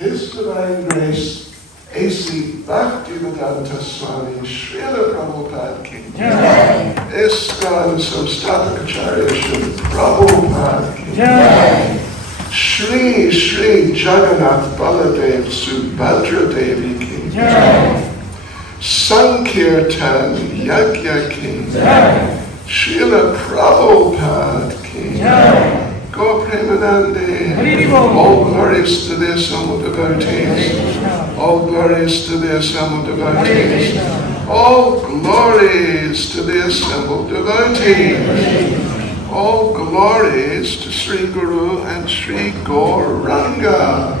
His Divine Grace, A.C. Bhaktivedanta Swami Srila Prabhupada Ki Jai. ISKCON Samstapakacharya Srila Prabhupada Ki Jai. Shri Shri Jagannath Baladev Subhadra Devi Ki Jai. Sankirtan Yajna Ki Jai. Srila Prabhupada Ki Jai. Go Premanande. All glories to the assembled devotees. All glories to the assembled devotees. All glories to the assembled devotees. All glories to Sri Guru and Sri Gauranga.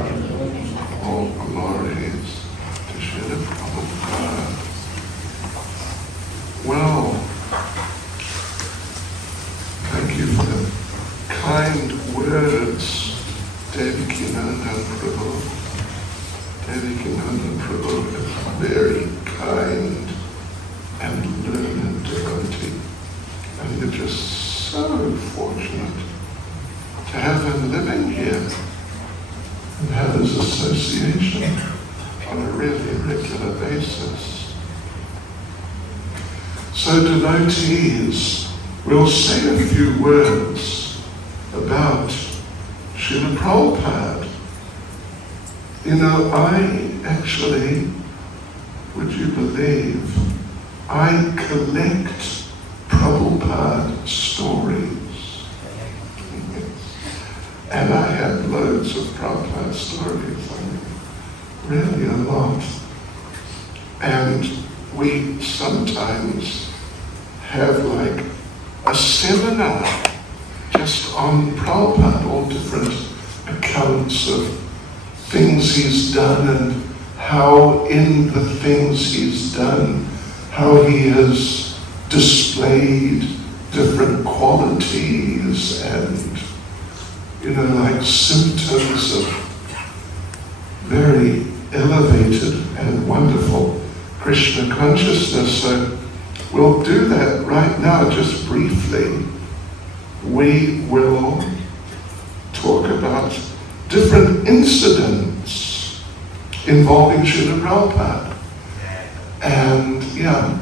All glories to Srila Prabhupada. Well, thank you for the kind words, Devakinandan Prabhu. Devakinandan Prabhu is a very kind and learned devotee. And we're just so fortunate to have him living here and have his association on a really regular basis. So devotees will say a few words about Srila Prabhupada. You know, I actually, would you believe, I collect Prabhupada stories. And I have loads of Prabhupada stories, I mean, really a lot. And we sometimes have like a seminar just on Prabhupada, all different accounts of things he's done and how in the things he's done, how he has displayed different qualities and, you know, like symptoms of very elevated and wonderful Krishna consciousness. So we'll do that right now, just briefly. We will talk about different incidents involving Srila Prabhupada. And yeah,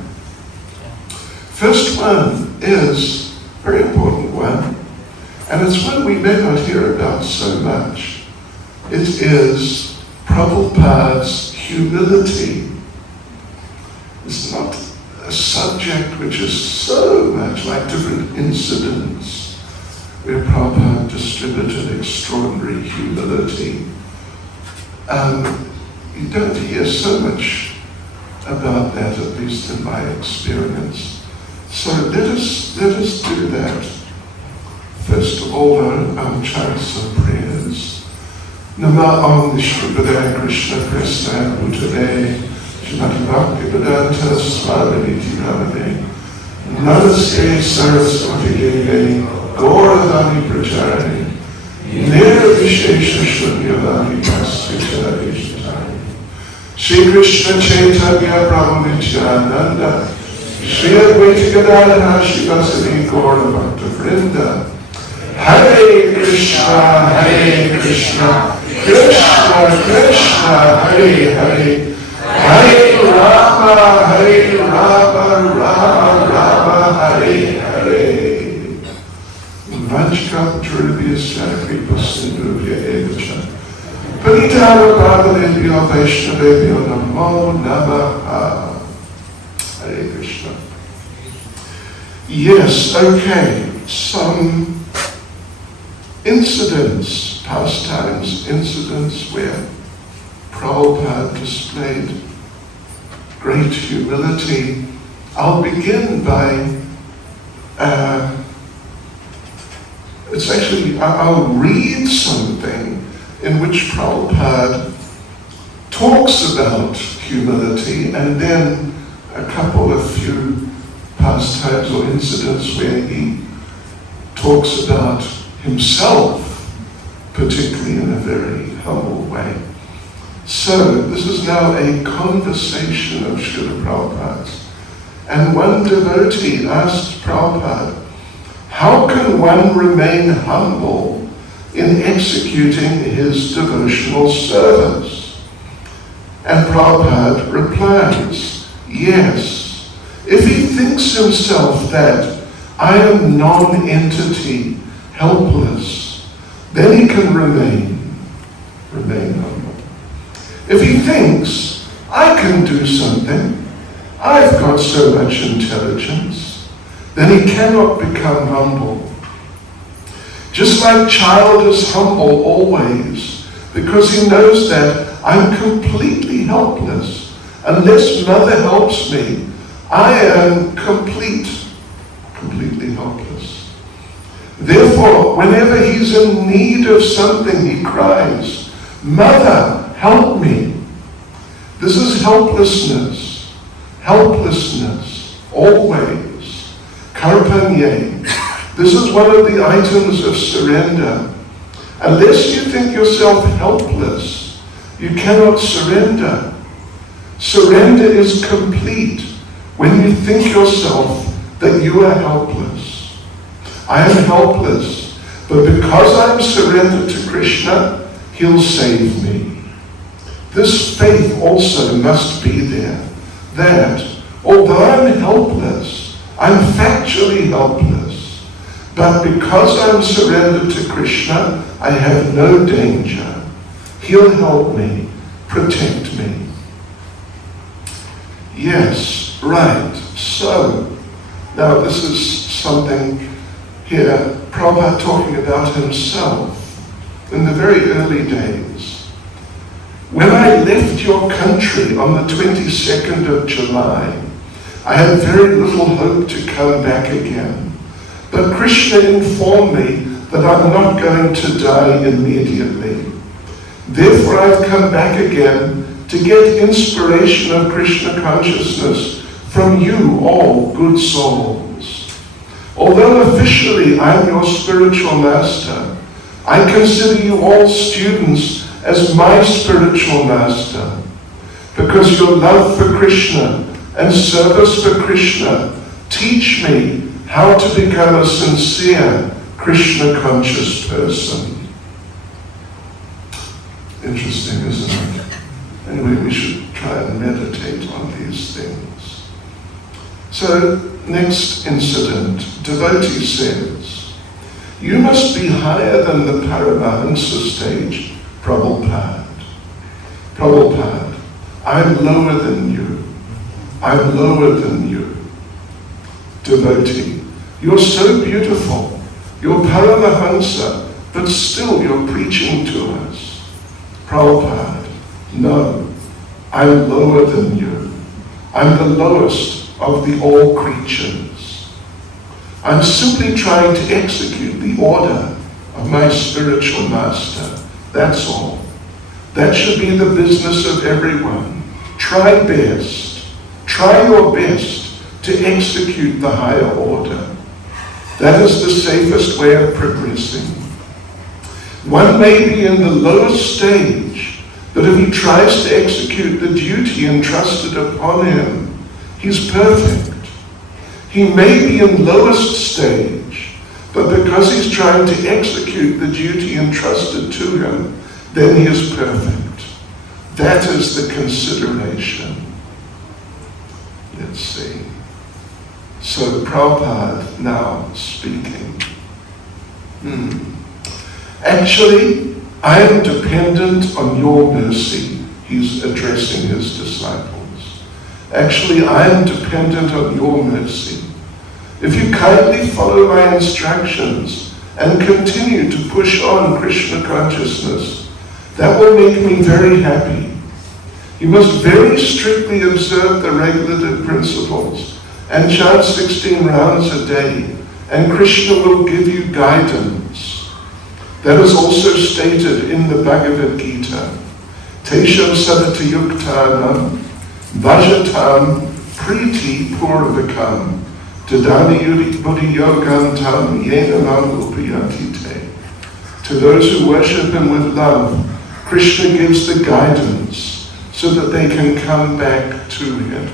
first one is a very important one, and it's one we may not hear about so much. It is Prabhupada's humility is not a subject which is so much like different incidents where Prabhupada distributed extraordinary humility. You don't hear so much about that, at least in my experience. So let us do that. First of all, chant some prayers. Nama Om Vishnupadaya Krishna Prasna Bhutale Shrimati Bhakti Vedanta Swaminiti Ramane Namaste Saraswati Deve Gauravani Pracharane Nirvishesha Shunyavani Vasvichala Vishnatari Shri Krishna Chaitanya Prabhu Nityananda Shri Advaita Gadadhara Shivasani Gaura Bhakta Vrinda Hare Krishna, Krishna Krishna, Hare Hare, Hare Rama, Rama Hare Hare. Vanchkam Triviyasya Kripa Sindhuvya Evacha. Panitana Bhavanebhyo Vaishnavebhyo Namo Namaha. Hare Krishna. Yes, okay, some incidents, pastimes, incidents where Prabhupada displayed great humility. I'll begin by, I'll read something in which Prabhupada talks about humility, and then a few pastimes or incidents where he talks about himself, particularly in a very humble way. So, this is now a conversation of Srila Prabhupada's. And one devotee asked Prabhupada, how can one remain humble in executing his devotional service? And Prabhupada replies, yes, if he thinks himself that I am non-entity, helpless, then he can remain humble. If he thinks, I can do something, I've got so much intelligence, then he cannot become humble. Just like child is humble always, because he knows that I'm completely helpless. Unless mother helps me, I am completely helpless. Therefore, whenever he's in need of something, he cries, Mother, help me. This is helplessness, always. Karpanye. This is one of the items of surrender. Unless you think yourself helpless, you cannot surrender. Surrender is complete when you think yourself that you are helpless. I am helpless, but because I'm surrendered to Krishna, he'll save me. This faith also must be there, that although I'm helpless, I'm factually helpless, but because I'm surrendered to Krishna, I have no danger. He'll help me, protect me. Yes, right. So, now this is something here, Prabhupada talking about himself in the very early days. When I left your country on the 22nd of July, I had very little hope to come back again. But Krishna informed me that I'm not going to die immediately. Therefore I've come back again to get inspiration of Krishna consciousness from you all good souls. Although officially I'm your spiritual master, I consider you all students as my spiritual master, because your love for Krishna and service for Krishna teach me how to become a sincere Krishna conscious person. Interesting, isn't it? Anyway, we should try and meditate on these things. So, next incident, devotee says, you must be higher than the Paramahansa stage, Prabhupada. Prabhupada, I'm lower than you. I'm lower than you. Devotee, you're so beautiful. You're Paramahansa, but still you're preaching to us. Prabhupada, no, I'm lower than you. I'm the lowest of the all creatures. I'm simply trying to execute the order of my spiritual master. That's all. That should be the business of everyone. Try best. Try your best to execute the higher order. That is the safest way of progressing. One may be in the lowest stage, but if he tries to execute the duty entrusted upon him, he's perfect. He may be in lowest stage, but because he's trying to execute the duty entrusted to him, then he is perfect. That is the consideration. Let's see. So Prabhupada now speaking. Actually, I am dependent on your mercy. He's addressing his disciples. Actually, I am dependent on your mercy. If you kindly follow my instructions and continue to push on Krishna consciousness, that will make me very happy. You must very strictly observe the regulative principles and chant 16 rounds a day, and Krishna will give you guidance. That is also stated in the Bhagavad Gita. Tesham sadatayuktanam vajatam priti purvakam dadani buddhi yogantam yenamam upayatite. To those who worship him with love, Krishna gives the guidance so that they can come back to him.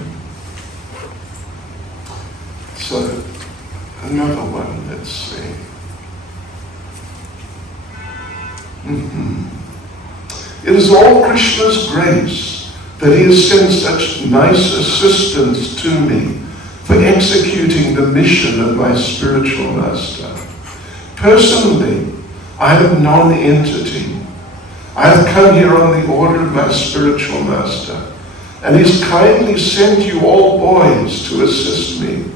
So, another one, let's see. It is all Krishna's grace that he has sent such nice assistants to me for executing the mission of my spiritual master. Personally, I am non-entity. I have come here on the order of my spiritual master, and he's kindly sent you all boys to assist me.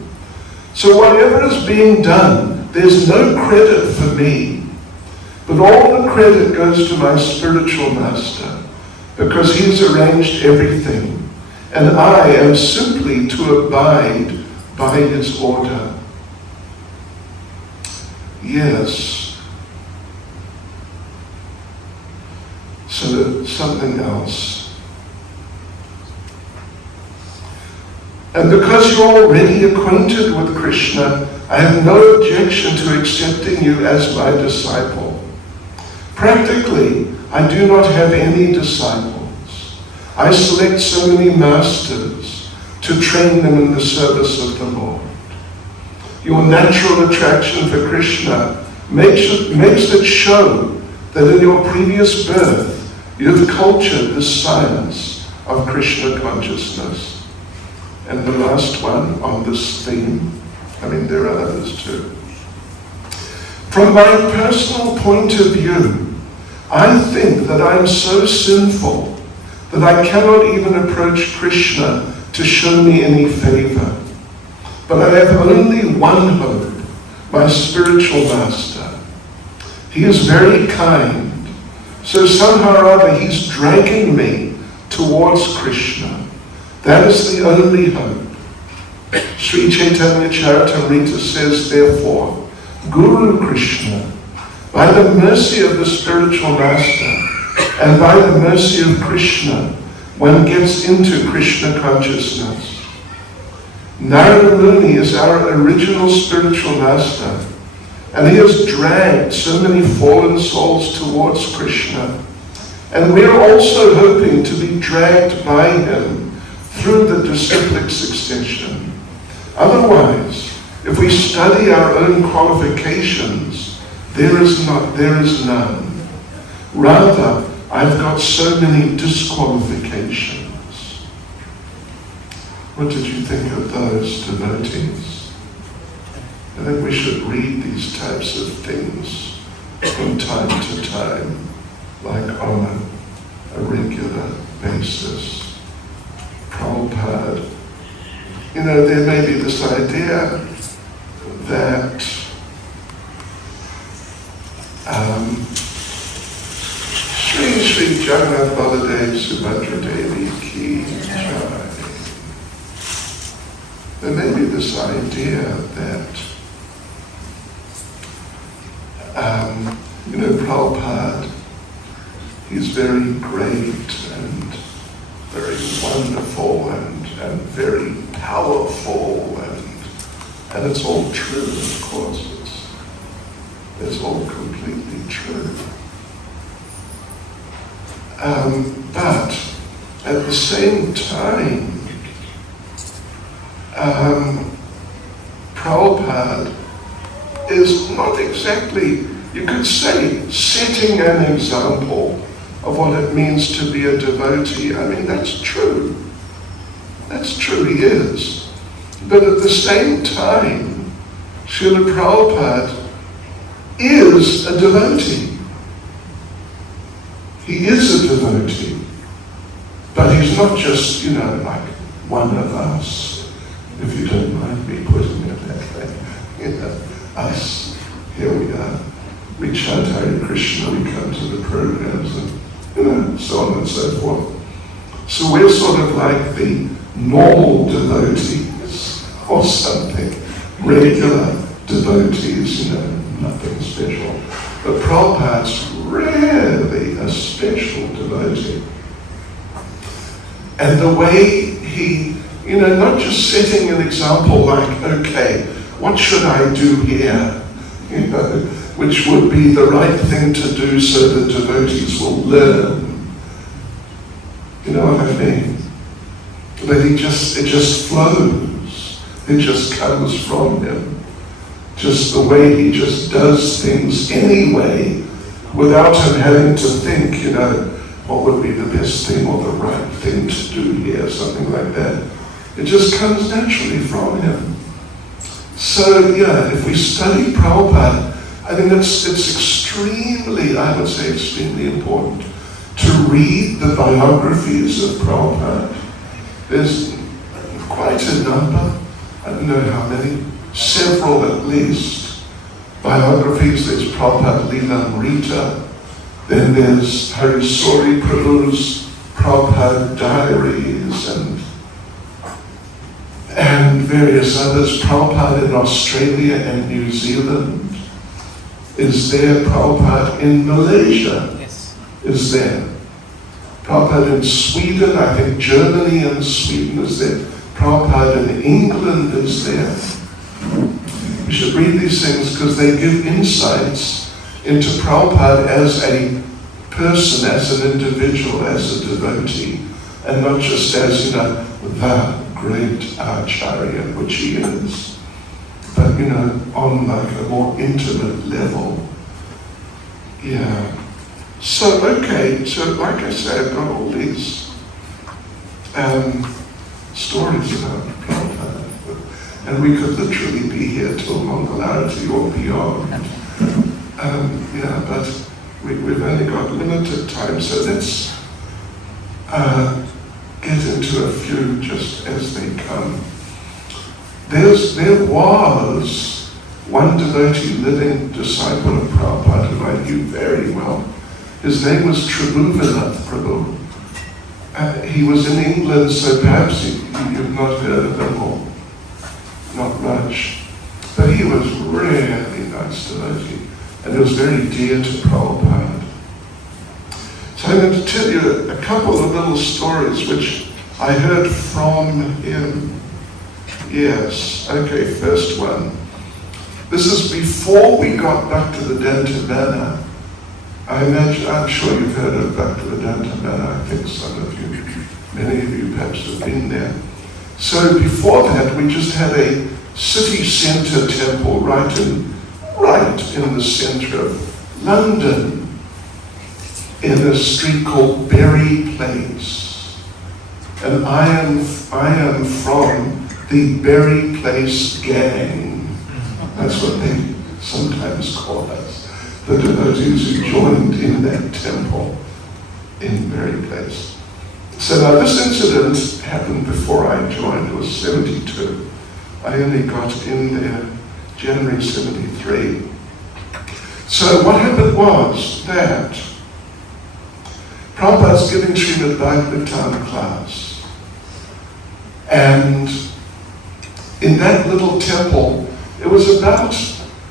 So whatever is being done, there's no credit for me, but all the credit goes to my spiritual master, because he's arranged everything, and I am simply to abide by his order. Yes. So something else. And because you're already acquainted with Krishna, I have no objection to accepting you as my disciple. Practically, I do not have any disciples. I select so many masters to train them in the service of the Lord. Your natural attraction for Krishna makes it show that in your previous birth, you have cultured the science of Krishna consciousness. And the last one on this theme, there are others too. From my personal point of view, I think that I'm so sinful that I cannot even approach Krishna to show me any favor. But I have only one hope, my spiritual master. He is very kind. So somehow or other he's dragging me towards Krishna. That is the only hope. Sri Chaitanya Charitamrita says, therefore, Guru Krishna, by the mercy of the spiritual master and by the mercy of Krishna, one gets into Krishna consciousness. Narada Muni is our original spiritual master, and he has dragged so many fallen souls towards Krishna. And we are also hoping to be dragged by him through the disciplic succession. Otherwise, if we study our own qualifications, there is none. Rather, I've got so many disqualifications. What did you think of those, devotees? I think we should read these types of things from time to time, like on a regular basis. Prabhupada, there may be this idea that Sri Jagannath Baladev Subhadra Devi Ki Jai. There may be this idea that Prabhupada, he's very great and very wonderful and very powerful and it's all true, of course. It's all completely true. But at the same time, Prabhupada is not exactly, you could say, setting an example of what it means to be a devotee. I mean, that's true. That's true, he is. But at the same time, Srila Prabhupada is a devotee. He is a devotee. But he's not just, like one of us, if you don't mind me putting it that way. Us, here we are. We chant Hare Krishna, we come to the programs and, so on and so forth. So we're sort of like the normal devotees or something, regular devotees, nothing special. But Prabhupada's really a special devotee. And the way he, not just setting an example like, okay, what should I do here? Which would be the right thing to do so that devotees will learn. You know what I mean? But it just flows. It just comes from him. Just the way he just does things anyway, without him having to think, what would be the best thing or the right thing to do here, something like that. It just comes naturally from him. So if we study Prabhupada, I think it's extremely, I would say extremely important to read the biographies of Prabhupada. There's quite a number, I don't know how many, several at least, biographies. There's Prabhupada Lilamrita, then there's Harisori Prabhu's Prabhupada diaries and various others. Prabhupada in Australia and New Zealand is there. Prabhupada in Malaysia is there. Prabhupada in Sweden, I think Germany and Sweden is there. Prabhupada in England is there. We should read these things because they give insights into Prabhupada as a person, as an individual, as a devotee, and not just as, the great Acharya, which he is, but, on like a more intimate level. Yeah. So, okay, so like I said, I've got all these stories about Prabhupada, and we could literally be here till Mangalarati or beyond. But we've only got limited time, so let's get into a few just as they come. There was one devotee, living disciple of Prabhupada, who I knew very well. His name was Tribhuvannath Prabhu. He was in England, so perhaps you've not heard of him, or not much. But he was really nice devotee, and he was very dear to Prabhupada. So I'm going to tell you a couple of little stories which I heard from him. Yes, okay, first one. This is before we got Bhaktivedanta. I'm sure you've heard of Bhaktivedanta. I think some of you, many of you perhaps have been there. So before that, we just had a city centre temple right in the centre of London, in a street called Berry Place. And I am from the Berry Place gang. That's what they sometimes call us, the devotees who joined in that temple. in very place. So now this incident happened before I joined. It was 72. I only got in there January 73. So what happened was that Prabhupada's giving Srimad Bhagavatam class, and in that little temple, it was about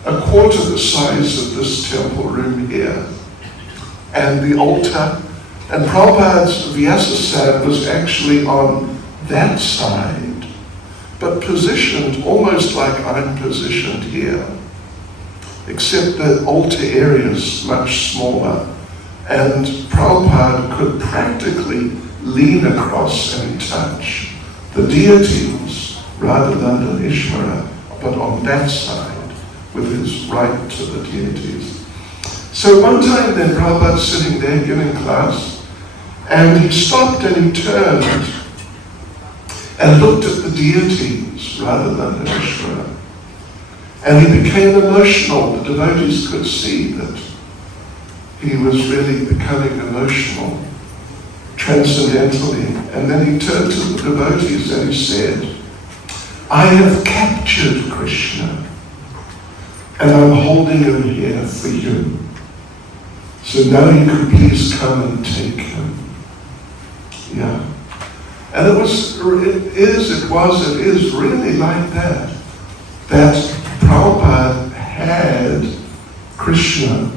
a quarter the size of this temple room here, and the altar, and Prabhupada's Vyasasana was actually on that side, but positioned almost like I'm positioned here, except the altar area is much smaller, and Prabhupada could practically lean across and touch the deities rather than the Ishvara, but on that side with his right to the deities. So one time then Prabhupada's sitting there giving class, and he stopped and he turned and looked at the deities rather than the Ishvara. And he became emotional. The devotees could see that he was really becoming emotional, transcendentally. And then he turned to the devotees and he said, I have captured Krishna, and I'm holding him here for you. So now you can please come and take him. Yeah. And it is really like that. That Prabhupada had Krishna,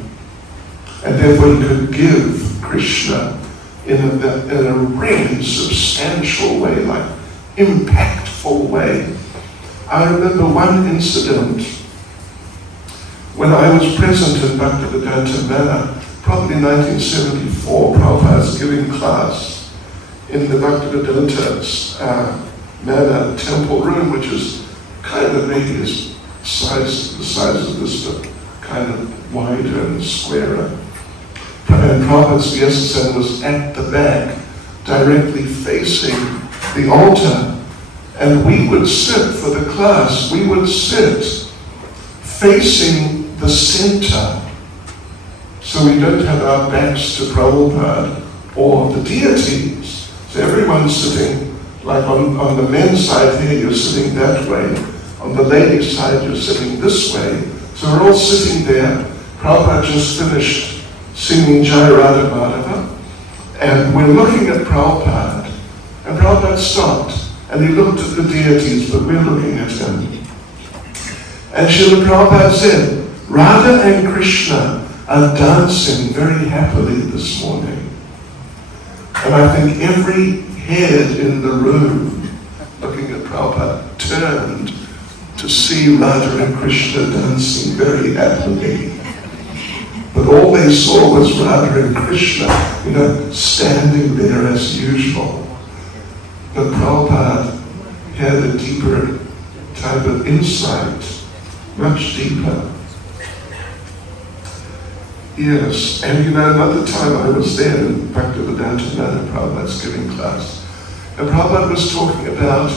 and therefore he could give Krishna in a really substantial way, like impactful way. I remember one incident when I was present in Bhaktivedanta Manor, probably 1974. Prabhupada was giving class in the Bhaktivedanta Manor temple room, which is kind of maybe the size of this, but kind of wider and squarer. And Prabhupada's Vyasasana was at the back, directly facing the altar. And we would sit for the class, we would sit facing the center. So we don't have our backs to Prabhupada or the deities. So everyone's sitting, like on the men's side here, you're sitting that way. On the ladies' side, you're sitting this way. So we're all sitting there. Prabhupada just finished singing Jai Radha Madhava, and we're looking at Prabhupada. And Prabhupada stopped, and he looked at the deities, but we're looking at him. And Srila Prabhupada said, Radha and Krishna are dancing very happily this morning. And I think every head in the room, looking at Prabhupada, turned to see Radha and Krishna dancing very happily. But all they saw was Radha and Krishna, standing there as usual. But Prabhupada had a deeper type of insight, much deeper. Yes, and another time I was there in Bhaktivedanta Manor, Prabhupada's giving class, and Prabhupada was talking about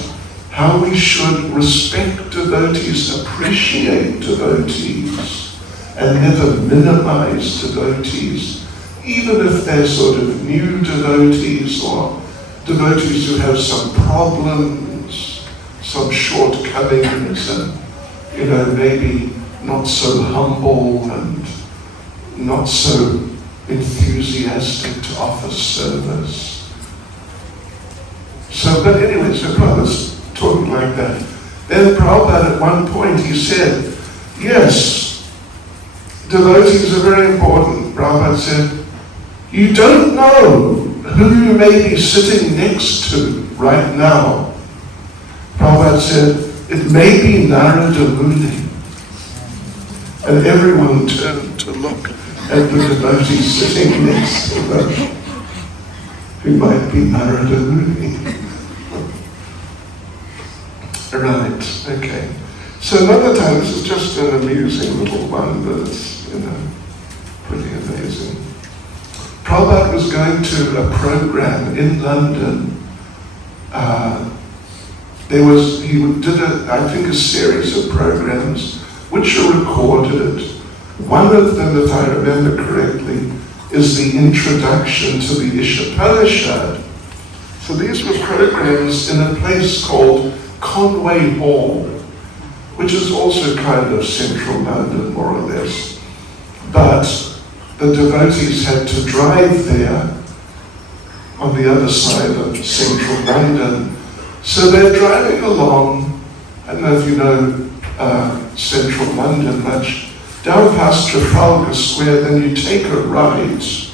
how we should respect devotees, appreciate devotees, and never minimize devotees, even if they're sort of new devotees or devotees who have some problems, some shortcomings, and maybe not so humble and not so enthusiastic to offer service. So, but anyway, so Prabhupada's talking like that. Then Prabhupada at one point, he said, yes, devotees are very important. Prabhupada said, you don't know who you may be sitting next to right now. Prabhupada said, it may be Narada Muni. And everyone turned to look at the devotee sitting next to them, who might be Narada Muni. Right, okay. So another time, this is just an amusing little one, but it's, pretty amazing. Prabhupada was going to a program in London. He did a series of programs which are recorded. One of them, if I remember correctly, is the introduction to the Ishopanishad. So these were programs in a place called Conway Hall, which is also kind of central London, more or less. But the devotees had to drive there on the other side of central London. So they're driving along, I don't know if you know central London much, down past Trafalgar Square, then you take a right,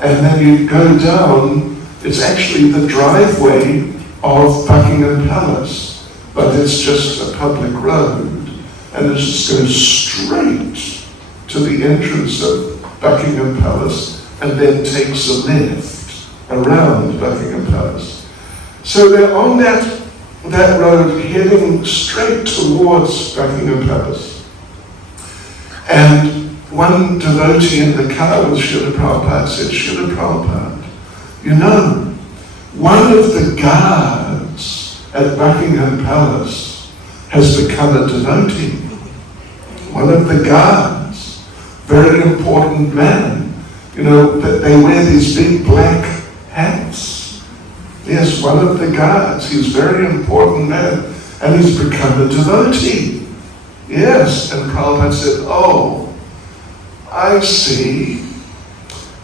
and then you go down. It's actually the driveway of Buckingham Palace, but it's just a public road, and it just goes straight to the entrance of Buckingham Palace, and then takes a left around Buckingham Palace. So they're on that road heading straight towards Buckingham Palace. And one devotee in the car with Srila Prabhupada said, Srila Prabhupada, you know, one of the guards at Buckingham Palace has become a devotee. One of the guards, very important man, you know, they wear these big black hats. Yes, one of the guards, he's a very important man, and he's become a devotee. Yes, and Prabhupada said, oh, I see.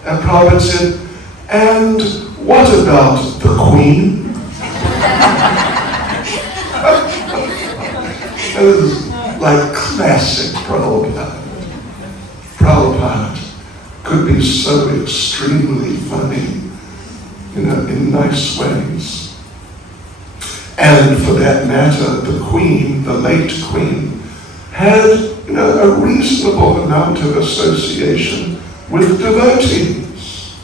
And Prabhupada said, and what about the Queen? That is like classic Prabhupada. Prabhupada could be so extremely funny, you know, in nice ways. And for that matter, the Queen, the late Queen, had, you know, a reasonable amount of association with devotees.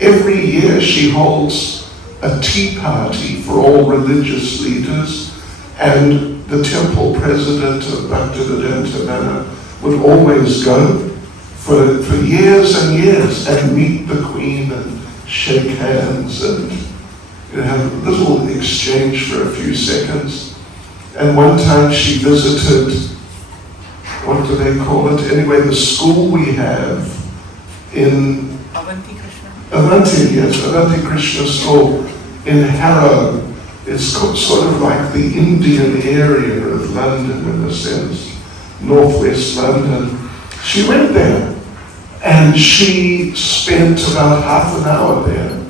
Every year she holds a tea party for all religious leaders, and the temple president of Bhaktivedanta Manor would always go for years and years and meet the Queen and shake hands and, you know, have a little exchange for a few seconds. And one time she visited, what do they call it? Anyway, the school we have in Avanti Krishna School in Harrow. It's sort of like the Indian area of London in a sense, northwest London. She went there and she spent about half an hour there,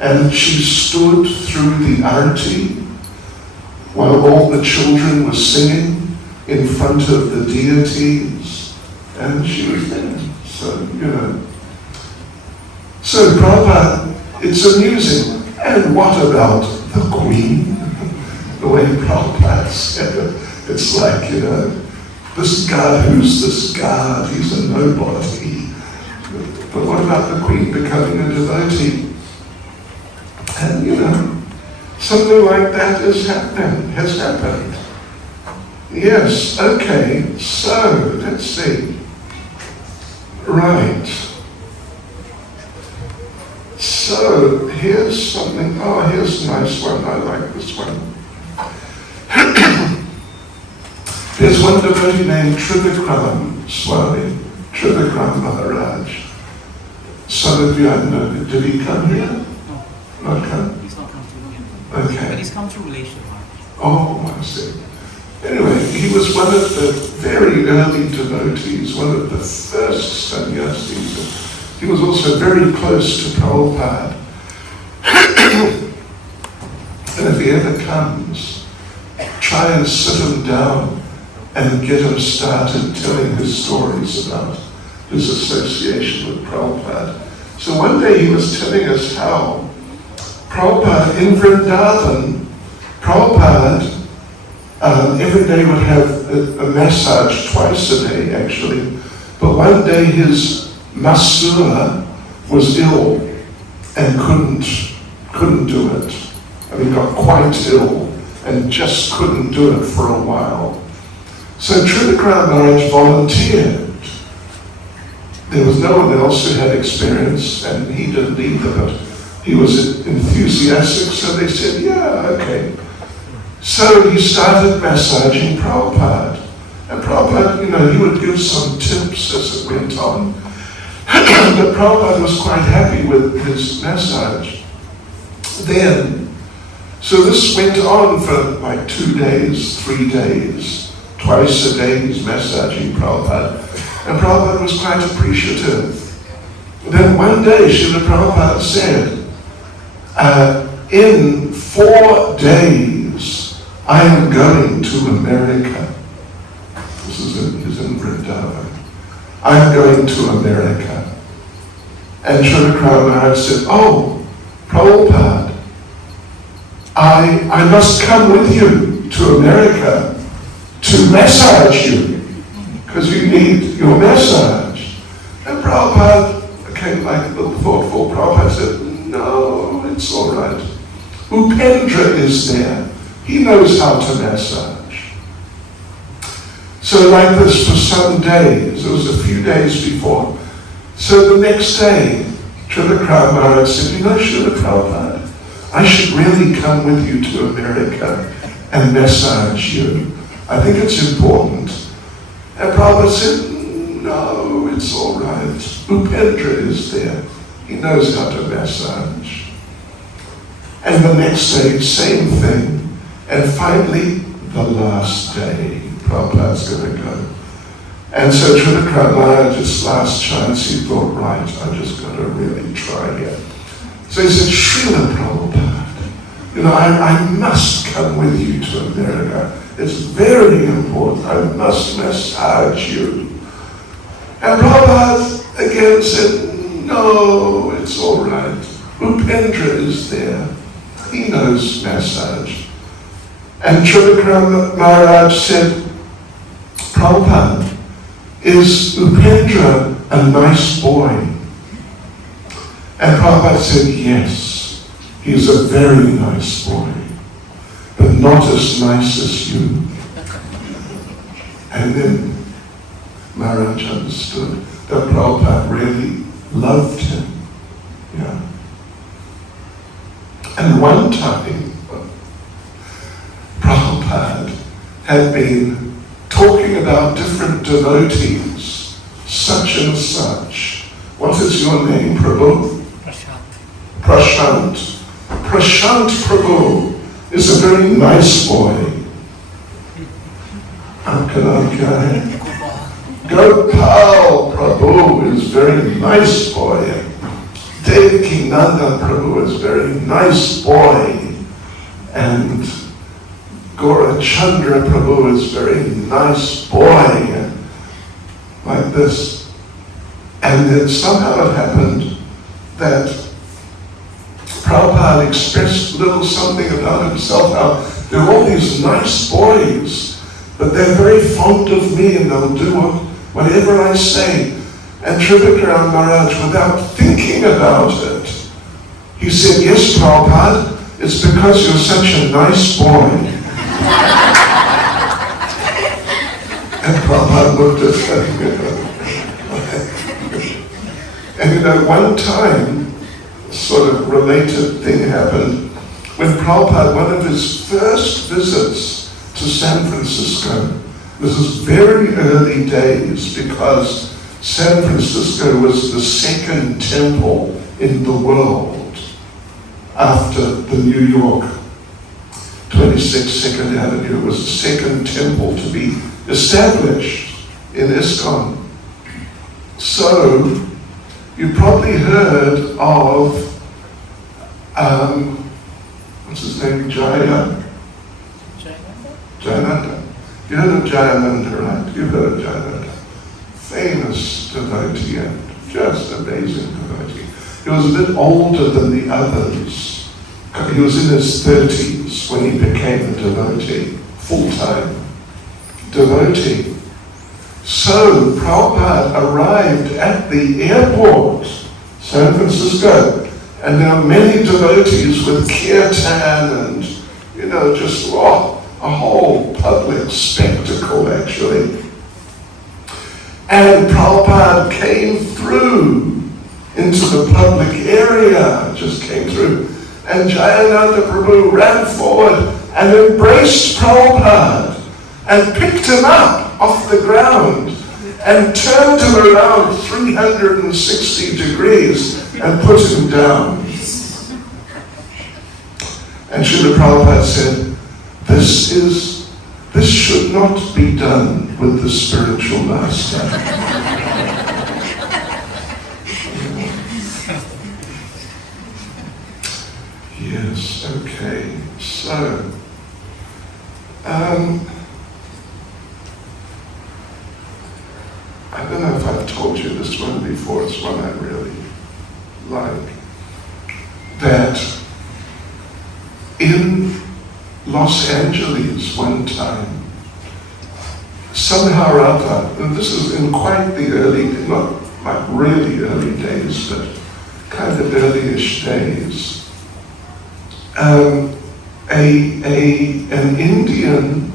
and she stood through the arati while all the children were singing in front of the deities, and she was there. So, you know. So Prabhupada, it's amusing. And what about the Queen? The way Prabhupada said it, it's like, you know, this God, who's this God? He's a nobody. But what about the Queen becoming a devotee? And, you know, something like that has happened. Yes, okay, so, let's see. Right. So, here's something, here's a nice one, I like this one. There's one devotee named Trivikram Swami, Trivikram Maharaj. Some of you, I don't know, did he come here? No. Not come? He's not come through him. Okay. But he's come through relation. Oh, I see. Anyway, he was one of the very early devotees, one of the first sannyasis. He was also very close to Prabhupada. And if he ever comes, try and sit him down and get him started telling his stories about his association with Prabhupada. So one day he was telling us how Prabhupada in Vrindavan, Prabhupada every day would have a massage, twice a day actually, but one day his masseur was ill and couldn't do it. I mean, got quite ill and just couldn't do it for a while. So Trivikram Maharaj volunteered. There was no one else who had experience, and he didn't either, but he was enthusiastic, so they said, yeah, okay. So he started massaging Prabhupada. And Prabhupada, you know, he would give some tips as it went on. But Prabhupada was quite happy with his massage then. So this went on for like 2 days, 3 days, twice a day he's massaging Prabhupada. And Prabhupada was quite appreciative. Then one day Srila Prabhupada said, in 4 days I am going to America. He's in Vrindavan. I'm going to America. And Srila Prabhupada said, oh, Prabhupada, I must come with you to America to massage you, because you need your massage. And Prabhupada became like a little thoughtful. Prabhupada said, no, it's all right. Upendra is there. He knows how to massage. So like this for some days, it was a few days before. So the next day, Srila Prabhupada said, you know, Srila Prabhupada, I should really come with you to America and massage you. I think it's important. And Prabhupada said, no, it's all right. Upendra is there. He knows how to massage. And the next day, same thing. And finally, the last day, Prabhupada's going to go. And so Srila Prabhupada, just last chance, he thought, right, I'm just going to really try here. So he said, Srila Prabhupada, you know, I must come with you to America. It's very important. I must massage you. And Prabhupada again said, no, it's all right. Upendra is there. He knows massage. And Srila Maharaj said, Prabhupada, is Upendra a nice boy? And Prabhupada said, yes, he's a very nice boy, but not as nice as you. And then Maharaj understood that Prabhupada really loved him. Yeah. And one time, Prabhupada had been talking about different devotees, such and such. What is your name, Prabhu? Prashant. Prashant Prabhu is a very nice boy. Ankanankai. Gopal Prabhu is very nice boy. Devaki Nanda Prabhu is very nice boy. And Gaurachandra Prabhu is very nice boy. Like this. And then somehow it happened that Prabhupada expressed a little something about himself, how there are all these nice boys, but they're very fond of me and they'll do whatever I say. And Srila Maharaj, without thinking about it, he said, yes, Prabhupada, it's because you're such a nice boy. And Prabhupada looked at him. And you know, one time, sort of related thing happened when Prabhupada, one of his first visits to San Francisco, this was very early days because San Francisco was the second temple in the world after the New York 26th 2nd Avenue. It was the second temple to be established in ISKCON. So, you probably heard of, what's his name, Jayananda? You heard of Jayananda, right? You've heard of Jayananda. Famous devotee and just amazing devotee. He was a bit older than the others. He was in his 30s when he became a devotee, full-time devotee. So Prabhupada arrived at the airport, San Francisco, and there are many devotees with kirtan and, you know, just a whole public spectacle actually. And Prabhupada came through into the public area, just came through. And Jayananda Prabhu ran forward and embraced Prabhupada and picked him up off the ground and turned him around 360 degrees and put him down. And Srila Prabhupada said, this should not be done with the spiritual master. Yes, okay. So, I don't know if I've told you this one before, it's one I really like. That in Los Angeles one time, somehow or other, and this is in quite the early, not like really early days, but kind of early-ish days, an Indian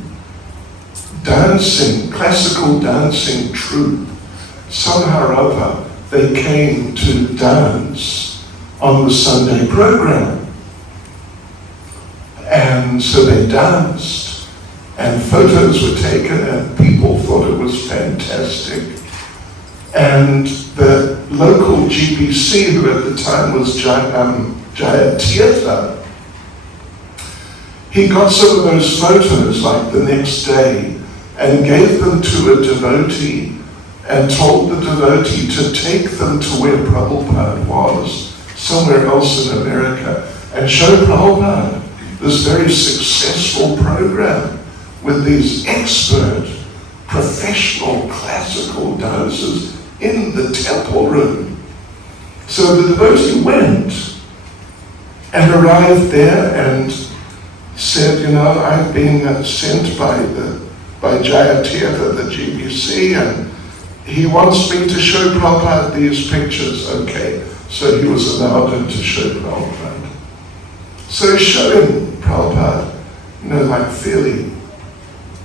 classical dancing troupe, somehow or other, they came to dance on the Sunday program. And so they danced, and photos were taken, and people thought it was fantastic. And the local GBC, who at the time was Jaya Tirtha, he got some of those photos like the next day and gave them to a devotee and told the devotee to take them to where Prabhupada was, somewhere else in America, and show Prabhupada this very successful program with these expert, professional, classical dancers in the temple room. So the devotee went and arrived there and said, I've been sent by Jaya Tirtha, the GBC, and he wants me to show Prabhupada these pictures. Okay, so he was allowed to show Prabhupada. So he's showing Prabhupada, like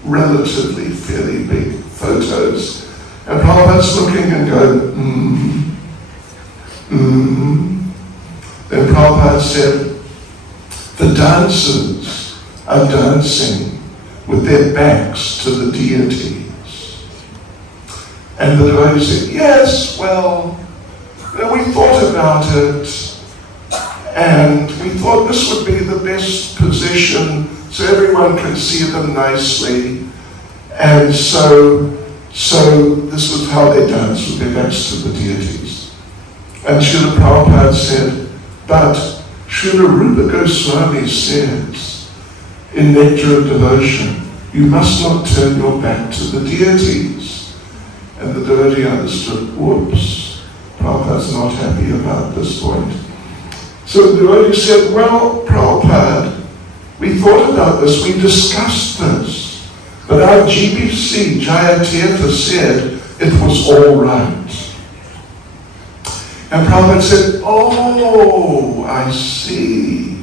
relatively fairly big photos. And Prabhupada's looking and going, Then Prabhupada said, the dancers are dancing with their backs to the deities. And the devotee said, yes, well, we thought about it, and we thought this would be the best position so everyone can see them nicely. And so this is how they dance with their backs to the deities. And Srila Prabhupada said, but Srila Rupa Goswami says in Nectar of Devotion, you must not turn your back to the deities. And the devotee understood, whoops, Prabhupada's not happy about this point. So the devotee said, well, Prabhupada, we thought about this, we discussed this, but our GBC, Jaya Tirtha, said it was all right. And Prabhupada said, oh, I see.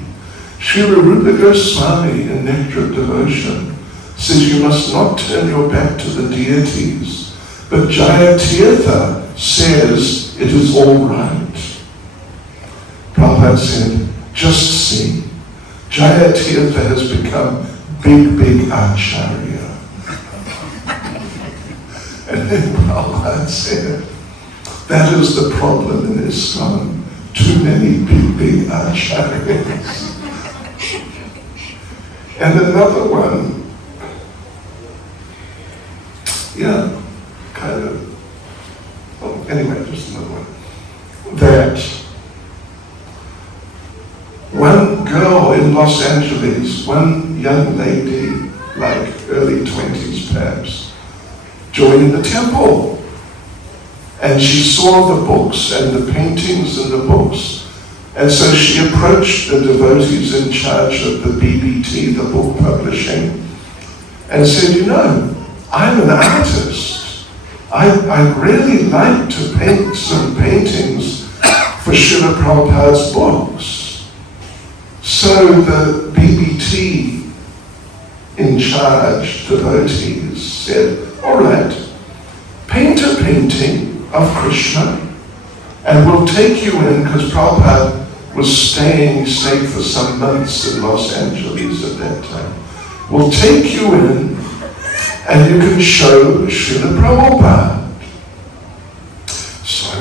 Srila Rupa Goswami in Nectar of Devotion says you must not turn your back to the deities, but Jaya Tirtha says it is all right. Prabhupada said, just see, Jaya Tirtha has become big acharya. And then Prabhupada said, that is the problem in ISKCON, too many big acharyas. And another one, anyway, just another one, that one girl in Los Angeles, one young lady, like early 20s perhaps, joined the temple. And she saw the books and the paintings in the books. And so she approached the devotees in charge of the BBT, the book publishing, and said, I'm an artist. I'd really like to paint some paintings for Srila Prabhupada's books. So the BBT in charge devotees said, all right, paint a painting of Krishna, and we'll take you in, because Prabhupada was staying for some months in Los Angeles at that time. We'll take you in, and you can show Srila Prabhupada.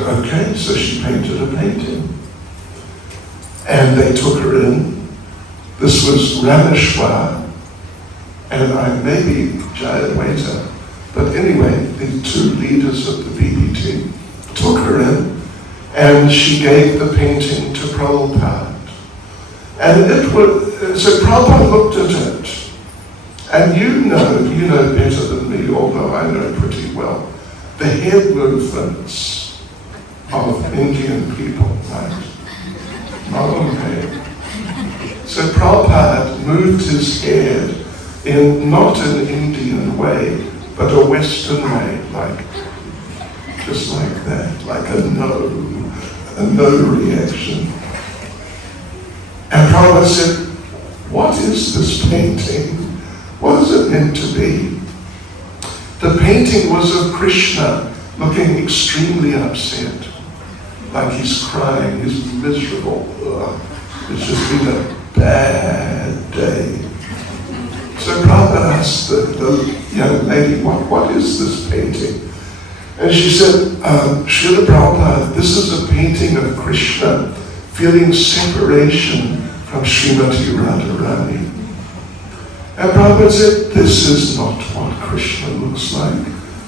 okay, so she painted a painting. And they took her in. This was Rameshwar, and I may be Jayadvaita, but anyway, the two leaders of the BBT took her in, and she gave the painting to Prabhupada. And so Prabhupada looked at it, and you know better than me, although I know pretty well, the head movements of Indian people, right? So Prabhupada moved his head in not an Indian way, but a Western way, just like that, like a no reaction. And Prabhupada said, what is this painting? What is it meant to be? The painting was of Krishna looking extremely upset, like he's crying, he's miserable. It's just been a bad day. So Prabhupada asked the young lady, what is this painting? And she said, Srila Prabhupada, this is a painting of Krishna feeling separation from Srimati Radharani. And Prabhupada said, this is not what Krishna looks like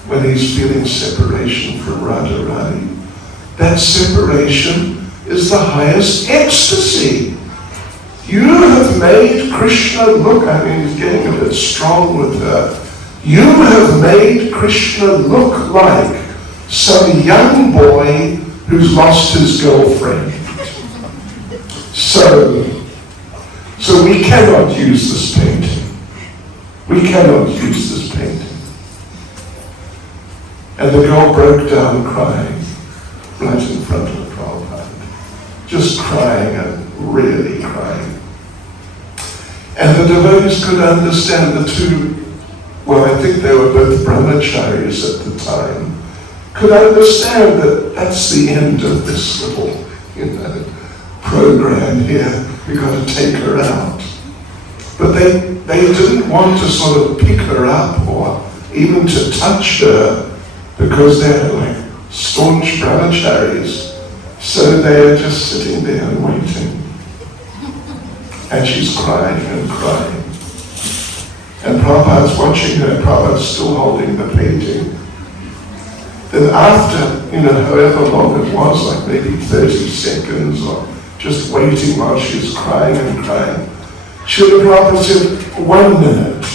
when he's feeling separation from Radharani. That separation is the highest ecstasy. You have made Krishna look, he's getting a bit strong with her. You have made Krishna look like some young boy who's lost his girlfriend. So we cannot use this painting. We cannot use this painting. And the girl broke down crying right in front of Prabhupada. Just crying and really crying. And the devotees could understand the two, well, I think they were both brahmacharis at the time, could understand that that's the end of this little, program here. We've got to take her out. But they didn't want to sort of pick her up or even to touch her because they're like staunch brahmacharis. So they're just sitting there and waiting. And she's crying and crying. And Prabhupada's watching her, Prabhupada's still holding the painting. Then after, however long it was, like maybe 30 seconds or just waiting while she's crying and crying, Srila Prabhupada said, 1 minute,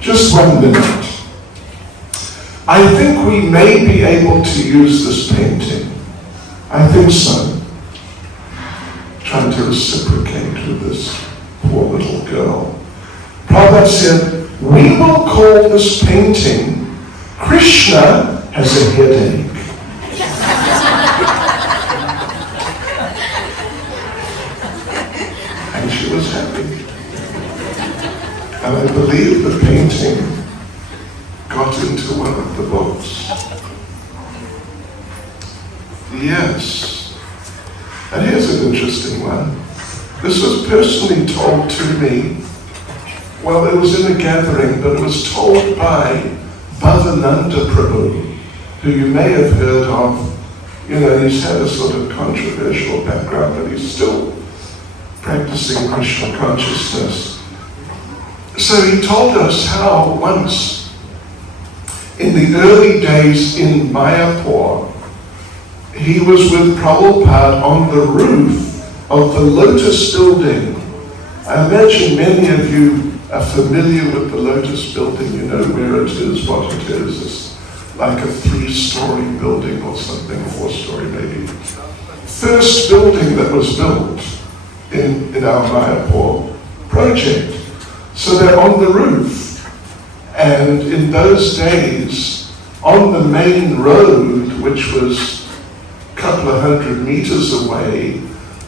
just 1 minute. I think we may be able to use this painting. I think so. Trying to reciprocate with this poor little girl. Prabhupada said, we will call this painting Krishna has a headache. And she was happy. And I believe the painting got into one of the books. Yes. And here's an interesting one. This was personally told to me. Well, it was in a gathering, but it was told by Bhavananda Prabhu, who you may have heard of. He's had a sort of controversial background, but he's still practicing Krishna consciousness. So he told us how once, in the early days in Mayapur, he was with Prabhupada on the roof of the Lotus building. I imagine many of you are familiar with the Lotus building, you know where it is, what it is. It's like a 3-story building or something, 4-story maybe. First building that was built in our Mayapur project. So they're on the roof. And in those days, on the main road, which was a couple of 100 meters away,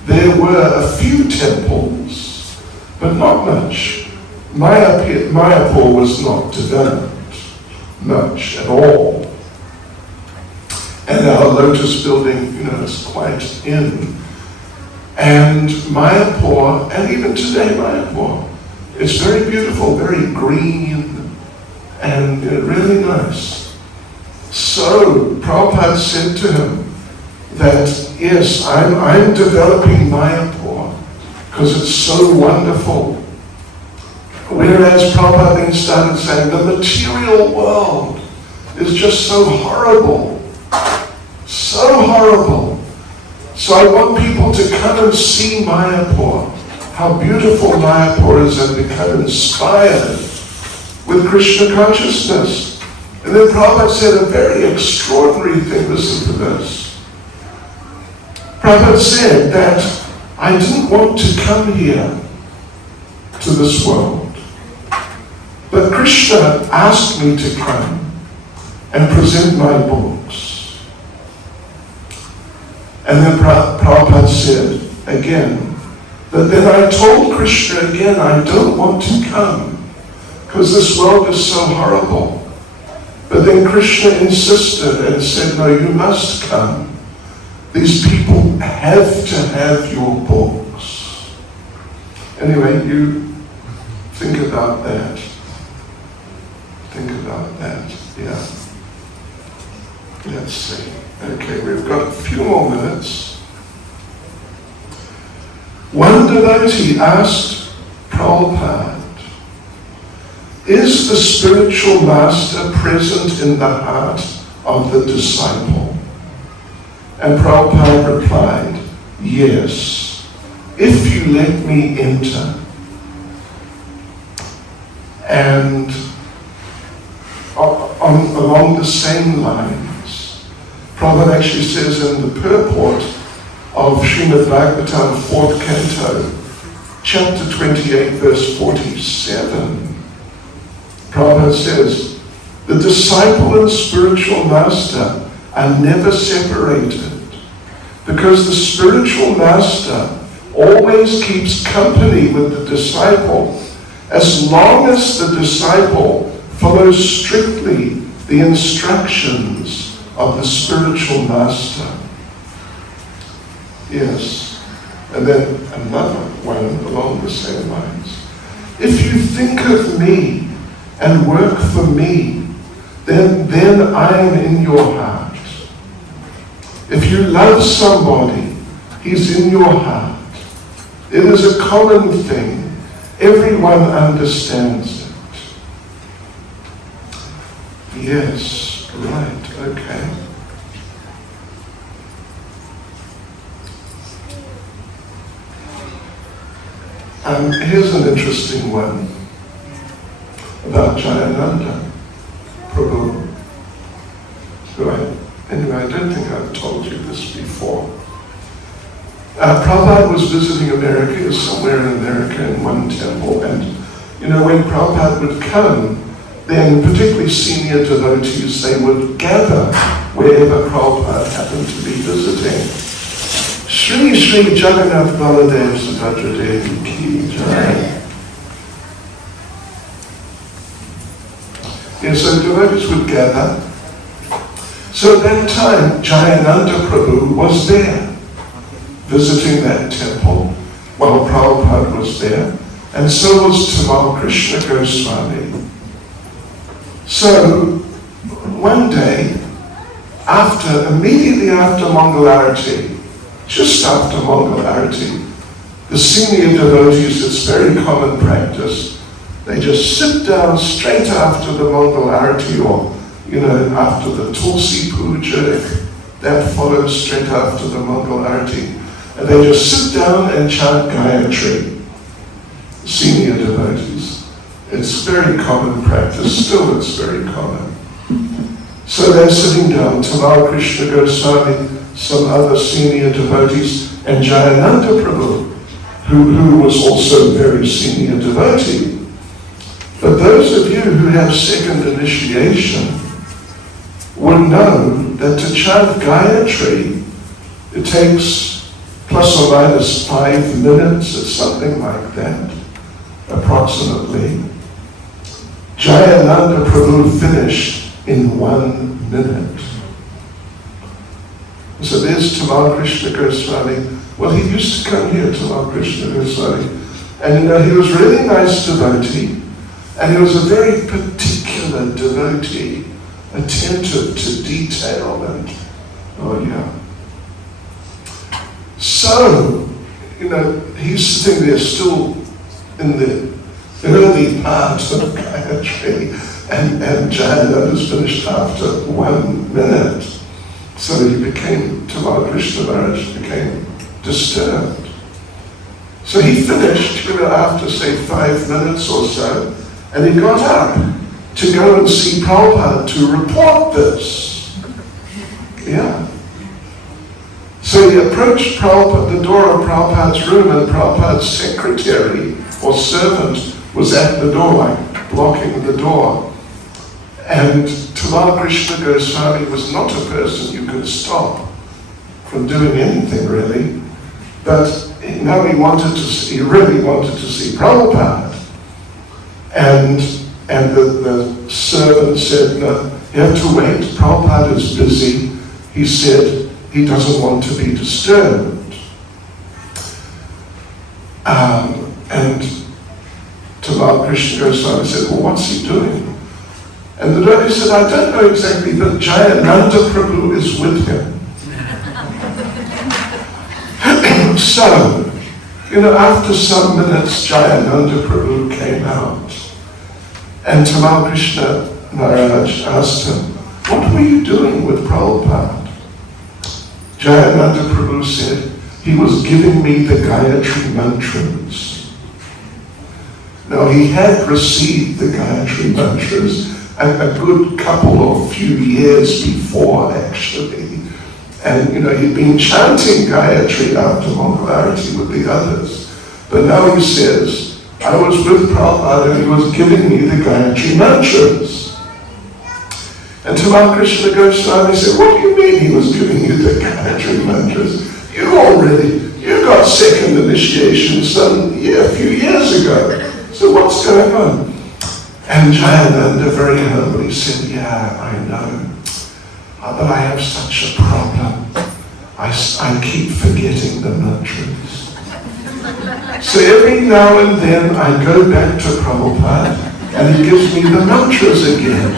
there were a few temples, but not much. Mayapur was not developed much at all. And our Lotus building, is quite in. And Mayapur, and even today Mayapur, it's very beautiful, very green, and really nice. So Prabhupada said to him, that, yes, I'm developing Mayapur because it's so wonderful. Whereas Prabhupada then started saying, the material world is just so horrible. So horrible. So I want people to come and see Mayapur, how beautiful Mayapur is, and become inspired with Krishna consciousness. And then Prabhupada said a very extraordinary thing. Listen to this. Prabhupada said that I didn't want to come here to this world, but Krishna asked me to come and present my books. And then Prabhupada said again, that then I told Krishna again, I don't want to come because this world is so horrible. But then Krishna insisted and said, no, you must come. These people have to have your books. Anyway, you think about that. Think about that, yeah. Let's see. Okay, we've got a few more minutes. One devotee asked Prabhupada, is the spiritual master present in the heart of the disciple? And Prabhupada replied, yes, if you let me enter. And along the same lines, Prabhupada actually says in the purport of Srimad Bhagavatam, 4th Canto, chapter 28, verse 47, Prabhupada says, the disciple and spiritual master are never separated because the spiritual master always keeps company with the disciple as long as the disciple follows strictly the instructions of the spiritual master. Yes. And then another one along the same lines. If you think of me and work for me, then I am in your heart. If you love somebody, he's in your heart. It is a common thing. Everyone understands it. Yes, right, okay. Here's an interesting one about Jayananda Prabhu. Anyway, I don't think I've told you this before. Prabhupada was visiting America, he was somewhere in America in one temple, and when Prabhupada would come, then particularly senior devotees, they would gather wherever Prabhupada happened to be visiting. Shri Shri Jagannath Baladev Subhadra Devi Ki Jai. Yeah, so devotees would gather. So at that time, Jayananda Prabhu was there, visiting that temple while Prabhupada was there, and so was Tamal Krishna Goswami. So one day, immediately after Mangalarati, just after Mangalarati, the senior devotees, it's very common practice, they just sit down straight after the Mangalarati, or after the Tulsi Puja, that follows straight after the Mangalarati, and they just sit down and chant Gayatri, senior devotees. It's very common practice, still it's very common. So they're sitting down, Tamal Krishna Goswami, some other senior devotees, and Jayananda Prabhu, who was also a very senior devotee. But those of you who have second initiation will know that to chant Gayatri, it takes plus or minus 5 minutes, it's something like that, approximately. Jayananda Prabhu finished in 1 minute. So there's Tamal Krishna Goswami. Well, he used to come here, Tamal Krishna Goswami. And he was a really nice devotee, and he was a very particular devotee, attentive to detail, and So, he's sitting there still in the early part of Gayatri, and Jayananda's finished after 1 minute. So Tamal Krishna Maharaj became disturbed. So he finished, after say 5 minutes or so, and he got up to go and see Prabhupada to report this. Yeah. So he approached Prabhupada, the door of Prabhupada's room, and Prabhupada's secretary or servant was at the door, like blocking the door. And Tamal Krishna Goswami was not a person you could stop from doing anything really, but now he really wanted to see Prabhupada. And the servant said, no, you have to wait, Prabhupada is busy. He said he doesn't want to be disturbed. And Tamal Krishna Goswami said, well, what's he doing? And the devotee said, I don't know exactly, but Jayananda Prabhu is with him. So, after some minutes, Jayananda Prabhu came out. And Tamal Krishna Maharaj asked him, what were you doing with Prabhupada? Jayananda Prabhu said, he was giving me the Gayatri mantras. Now, he had received the Gayatri mantras a good couple or few years before, actually. And, he'd been chanting Gayatri after Mangalarati with the others. But now he says, I was with Prabhupada and he was giving me the Gayatri mantras. And Tamal Krishna Goswami said, what do you mean he was giving you the Gayatri mantras? You got second initiation a few years ago. So what's going on? And Jayananda very humbly said, yeah, I know. But I have such a problem. I keep forgetting the mantras. So every now and then I go back to Prabhupada and he gives me the mantras again.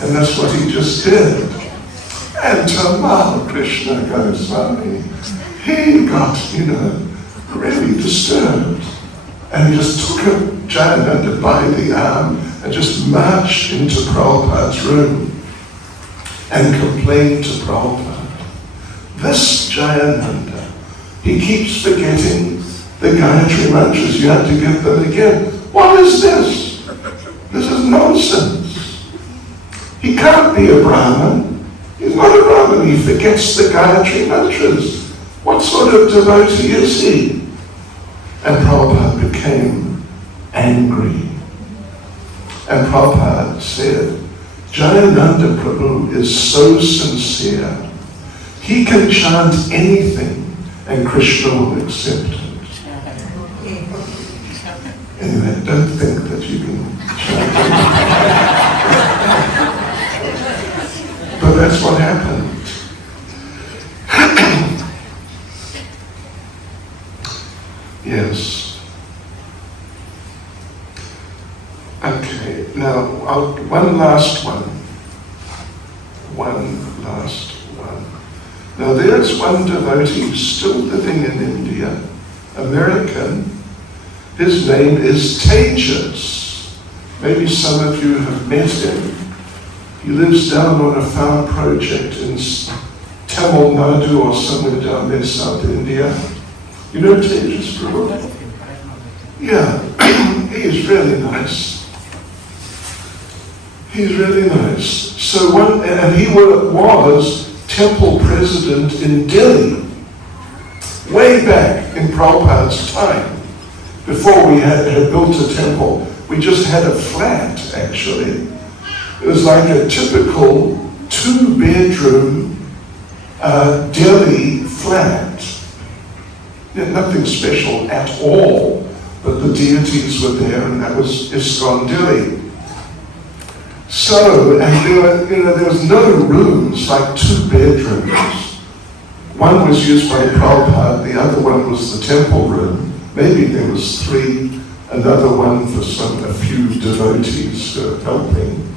And that's what he just did. And Tamal Krishna Goswami, he got, really disturbed. And he just took Jayananda by the arm and just marched into Prabhupada's room and complained to Prabhupada. This Jayananda, he keeps forgetting the Gayatri mantras. You have to give them again. What is this? This is nonsense. He can't be a Brahmin. He's not a Brahmin. He forgets the Gayatri mantras. What sort of devotee is he? And Prabhupada became angry. And Prabhupada said, Jayananda Prabhu is so sincere. He can chant anything and Krishna will accept it. Anyway, don't think that you can chant anything. But that's what happened. Yes. Okay, now one last one. Now there's one devotee still living in India, American. His name is Tejas. Maybe some of you have met him. He lives down on a farm project in Tamil Nadu or somewhere down there, South India. You know Tejas Prabhu? Yeah, he is really nice. He's really nice. So he was temple president in Delhi, way back in Prabhupada's time, before we had built a temple. We just had a flat, actually. It was like a typical 2-bedroom Delhi flat. Nothing special at all, but the deities were there, and that was ISKCON Delhi. So, and there was no rooms, like 2 bedrooms. One was used by Prabhupada, the other one was the temple room. Maybe there was 3, another one for a few devotees helping.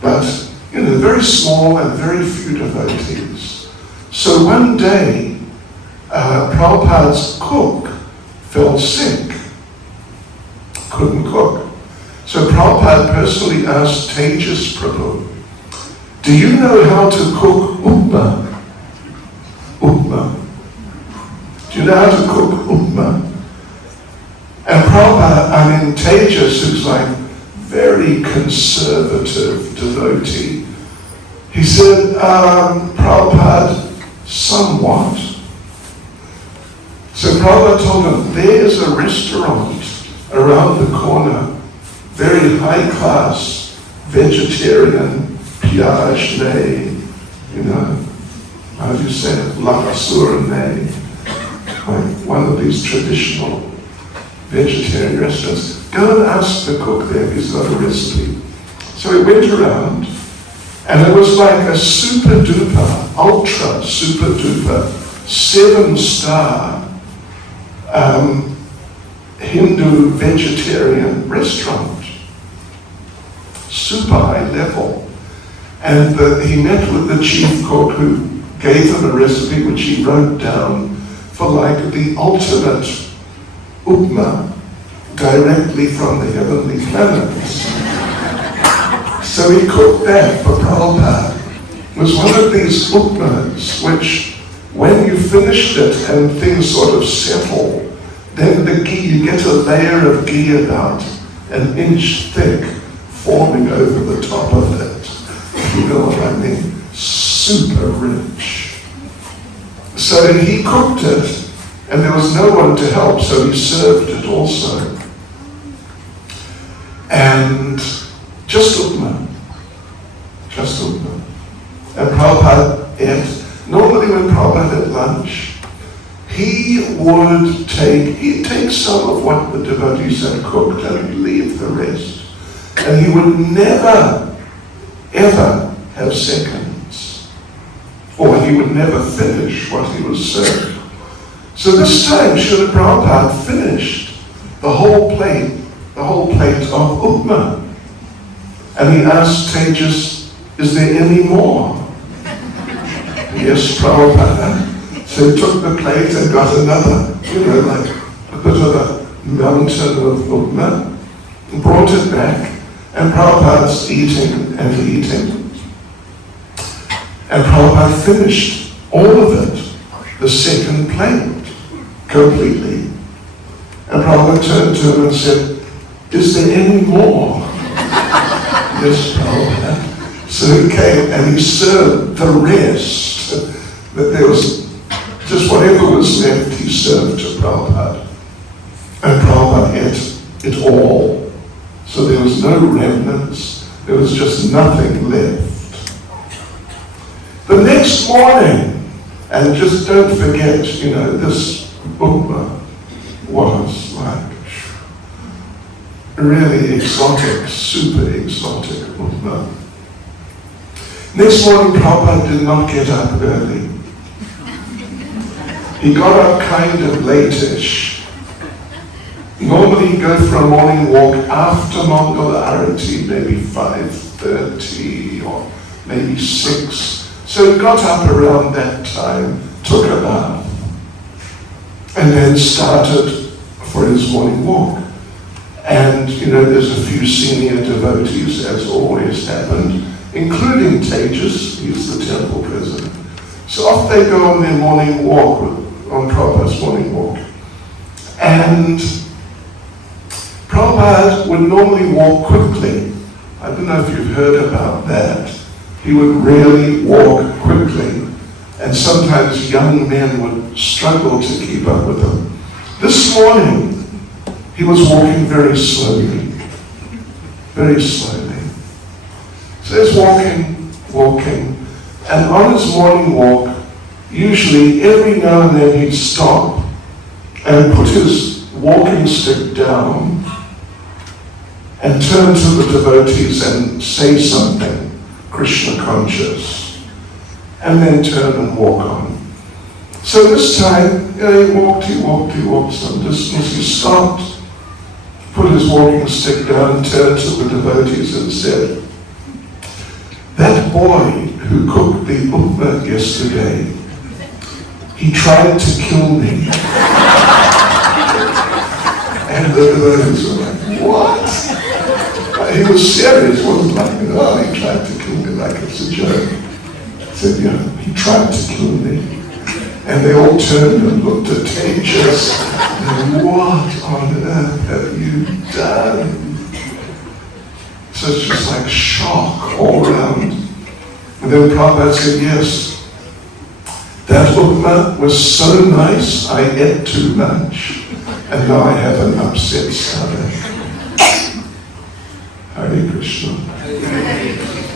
But, very small and very few devotees. So one day, Prabhupada's cook fell sick, couldn't cook. So Prabhupada personally asked Tejas Prabhu, do you know how to cook upma? Upma. Do you know how to cook upma? And Prabhupada, Tejas, who's like very conservative devotee, he said, Prabhupada, somewhat. So Prabhupada told him, there's a restaurant around the corner, very high class, vegetarian, piage nahi, how do you say it? Lakasur nahi. Like one of these traditional vegetarian restaurants. Go and ask the cook there if he's got a recipe. So he went around, and it was like a super duper, ultra super duper, 7-star Hindu vegetarian restaurant. Super high level. And he met with the chief cook who gave him a recipe which he wrote down for like the ultimate upma directly from the heavenly planets. So he cooked that for Prabhupada. It was one of these upmas which, when you finished it and things sort of settle, then the ghee, you get a layer of ghee about an inch thick forming over the top of it. You know what I mean? Super rich. So he cooked it, and there was no one to help, so he served it also. And just upma. Just upma. And Prabhupada ate. Normally when Prabhupada had lunch, he'd take some of what the devotees had cooked and leave the rest. And he would never, ever have seconds. Or he would never finish what he was serving. So this time, Srila Prabhupada finished the whole plate of upma. And he asked Tejas, is there any more? Yes, Prabhupada. So he took the plate and got another, like a bit of a mountain of upma, and brought it back, and Prabhupada's eating and eating. And Prabhupada finished all of it, the second plate, completely. And Prabhupada turned to him and said, is there any more? Yes, Prabhupada. So he came and he served the rest, that there was just whatever was left, he served to Prabhupada. And Prabhupada ate it all. So there was no remnants, there was just nothing left. The next morning, and just don't forget, this upma was like really exotic, super exotic upma. Next morning, Prabhupada did not get up early. He got up kind of late-ish. Normally he'd go for a morning walk after Mongol Arati, maybe 5:30 or maybe 6. So he got up around that time, took a bath, and then started for his morning walk. And, there's a few senior devotees, as always happened, including Tejas, he's the temple president. So off they go on their morning walk, on Prabhupada's morning walk. And Prabhupada would normally walk quickly. I don't know if you've heard about that. He would really walk quickly. And sometimes young men would struggle to keep up with him. This morning, he was walking very slowly. Very slowly. So he's walking, and on his morning walk, usually every now and then he'd stop and put his walking stick down and turn to the devotees and say something Krishna conscious, and then turn and walk on. So this time, he walked some distance, he stopped, put his walking stick down and turned to the devotees and said, that boy who cooked the upma yesterday, he tried to kill me. And the devotees were like, what? He was serious, wasn't like, oh, he tried to kill me like it's a joke. He said, yeah, he tried to kill me. And they all turned and looked at Tejas. And what on earth have you done? So it's just like shock all around. And then Prabhupada said, yes, that upma was so nice, I ate too much. And now I have an upset stomach. Hare Krishna.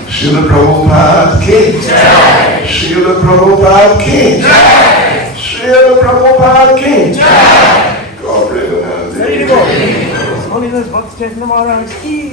Srila Prabhupada ki. Srila Prabhupada ki. Srila Prabhupada ki. God, Holiness Bhakti Maharaj ki.